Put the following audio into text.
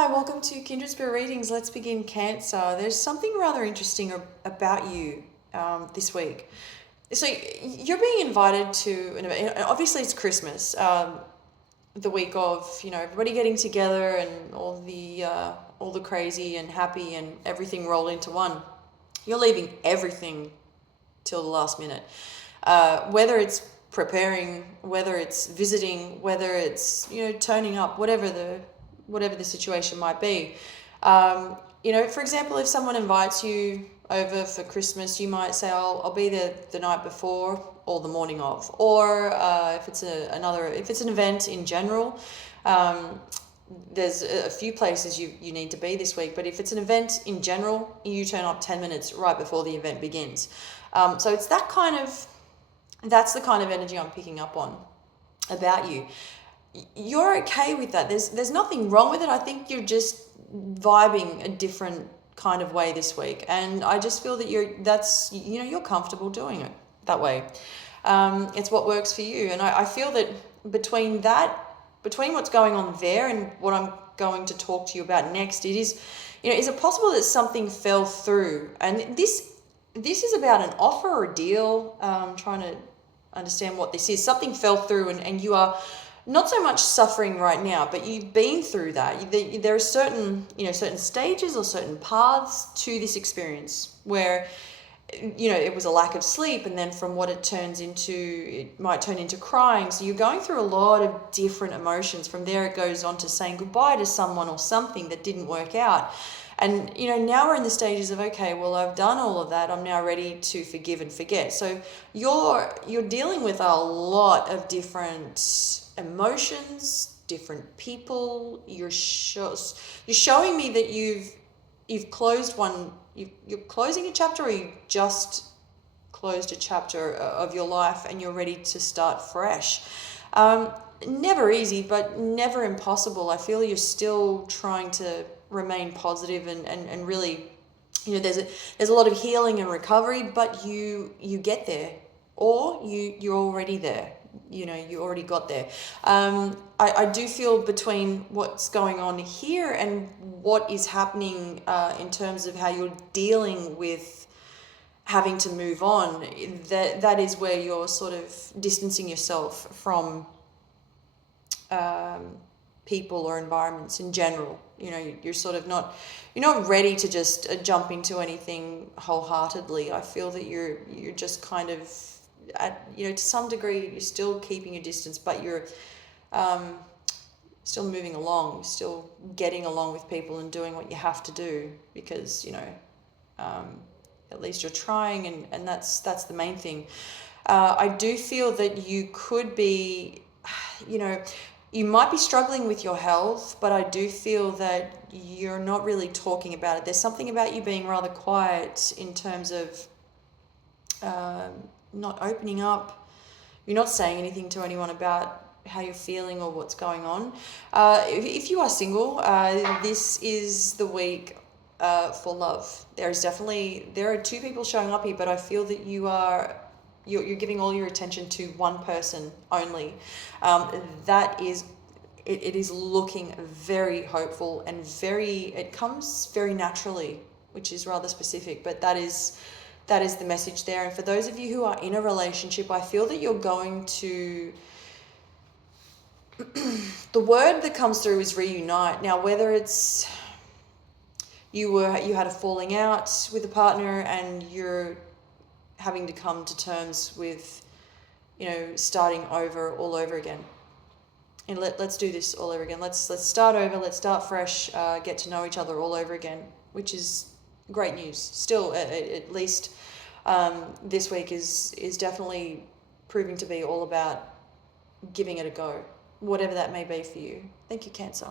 Hi, welcome to Kindred Spirit Readings. Let's begin Cancer. There's something rather interesting about you this week. So you're being invited to an event. Obviously, it's Christmas, the week of everybody getting together and all the crazy and happy and everything rolled into one. You're leaving everything till the last minute, whether it's preparing, whether it's visiting, whether it's turning up, whatever the situation might be. For example, if someone invites you over for Christmas, you might say, I'll be there the night before or the morning of. Or if it's an event in general, there's a few places you need to be this week. But if it's an event in general, you turn up 10 minutes right before the event begins. So it's that's the kind of energy I'm picking up on about you. You're okay with that. There's nothing wrong with it. I think you're just vibing a different kind of way this week, and I just feel that you're comfortable doing it that way. It's what works for you, and I feel that between what's going on there and what I'm going to talk to you about next, is it possible that something fell through? And this is about an offer or deal. Trying to understand what this is. Something fell through, and you are not so much suffering right now, but you've been through that. There are certain stages or certain paths to this experience where, it was a lack of sleep, and then from what it might turn into crying. So you're going through a lot of different emotions. From there, it goes on to saying goodbye to someone or something that didn't work out. And, now we're in the stages of, okay, well, I've done all of that. I'm now ready to forgive and forget. So you're dealing with a lot of different emotions, different people. You're showing me that you've closed one. You're closing a chapter, or you just closed a chapter of your life and you're ready to start fresh. Never easy, but never impossible. I feel you're still trying to remain positive and really, there's a lot of healing and recovery, but you get there, or you're already there. You already got there. I do feel between what's going on here and what is happening in terms of how you're dealing with having to move on, that is where you're sort of distancing yourself from people or environments in general. You're sort of you're not ready to just jump into anything wholeheartedly. I feel that you're just kind of to some degree you're still keeping your distance, but you're still moving along, still getting along with people and doing what you have to do, because at least you're trying, and that's the main thing. I do feel that you could be, you might be struggling with your health, but I do feel that you're not really talking about it. There's something about you being rather quiet in terms of not opening up. You're not saying anything to anyone about how you're feeling or what's going on. If you are single, this is the week for love. There are two people showing up here, but I feel that you're giving all your attention to one person only. That is, it is looking very hopeful and it comes very naturally, which is rather specific, but that is the message there. And for those of you who are in a relationship, I feel that you're going to, the word that comes through is reunite. Now, whether it's you had a falling out with a partner and you're having to come to terms with, starting over all over again. And let's do this all over again. Let's start over. Let's start fresh. Get to know each other all over again, which is great news. Still, at least this week is definitely proving to be all about giving it a go, whatever that may be for you. Thank you, Cancer.